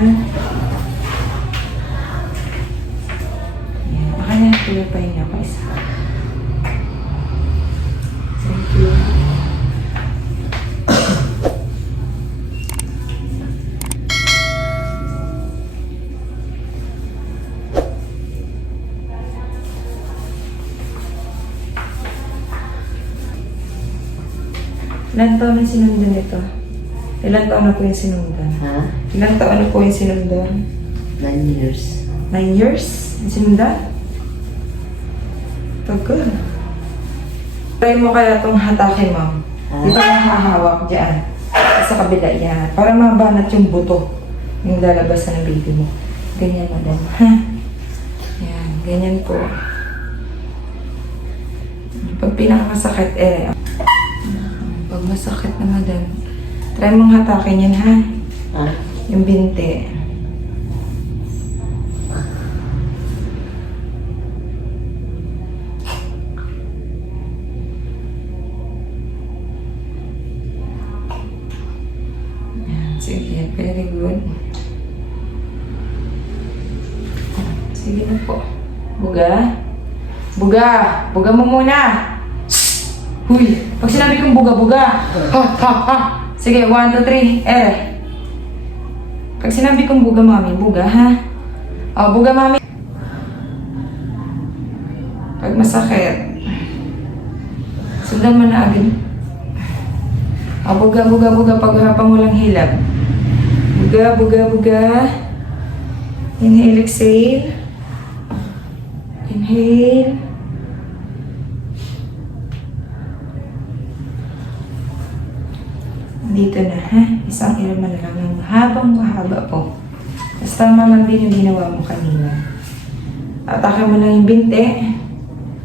ha? Ayan. Baka na tuloy pa niya pa isa. Thank you. Ilan taon na sinundan ito? Ilan taon na po yung sinundan? Ha? Ilan taon na po yung sinundan? 9 years. 9 years? Yung sinundan? Tagal. Try mo kaya itong hatakin, ma'am. Dito ka hahawak dyan. Sa kabila yan. Para mabanat yung buto. Yung lalabas na ng baby mo. Ganyan, madam. Ha? Yan. Ganyan po. Pag pinakasakit, pag masakit na, madam, try mong hatakin yan, ha? Ha? Yung binti. Yan, sige, very good. Sige na po. Buga? Buga! Buga mo muna! Huy! Pag sinabi kong buga-buga! Ha! Ha! Ha! Sige, 1, 2, 3, Pag sinabi kong buga, mami, buga, ha? O, buga, mami. Pag masakit, sundan mo na agad. O, buga, buga, buga, pag habang walang hilab. Buga, buga, buga. Inhale, exhale. Inhale. Dito na, ha? Isang ilaman na lang ng habang mahaba po. Tapos tama lang din yung ginawa mo kanina. Atake mo lang yung binti.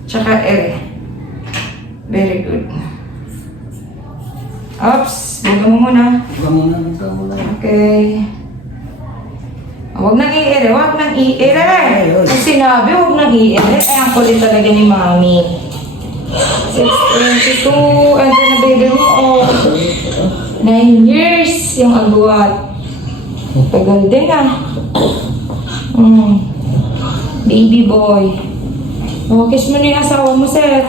Tsaka Very good. Oops! Buga mo muna. Buga muna. Buga muna. Okay. Huwag nang i-ere. Huwag nang i-ere! Kung sinabi, huwag nang i-ere. Ay, ang kulit talaga ni Mami. 6:22. Ando na baby mo. Oh. 9 years yung agwat. Tagal din, Baby boy. Oh, kiss mo na yung asawa mo, sir.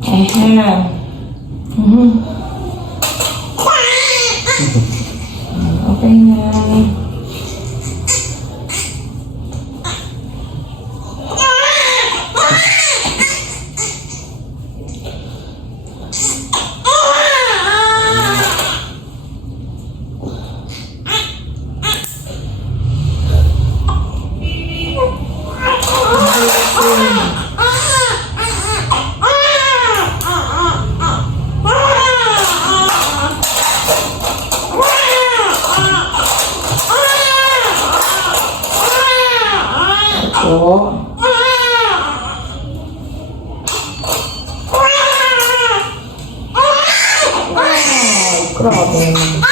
Okay na. Grabe naman.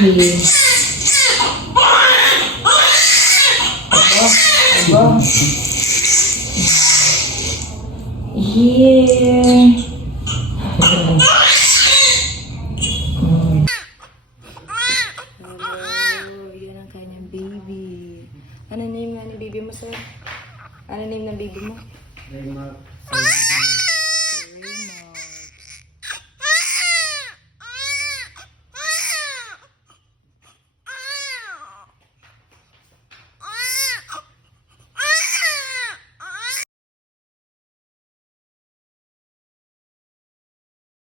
Baby. Aba. Yeah. Yan ang kanyang baby. Ano name nga ni baby mo, sir? Ano name ng baby mo? Raymar.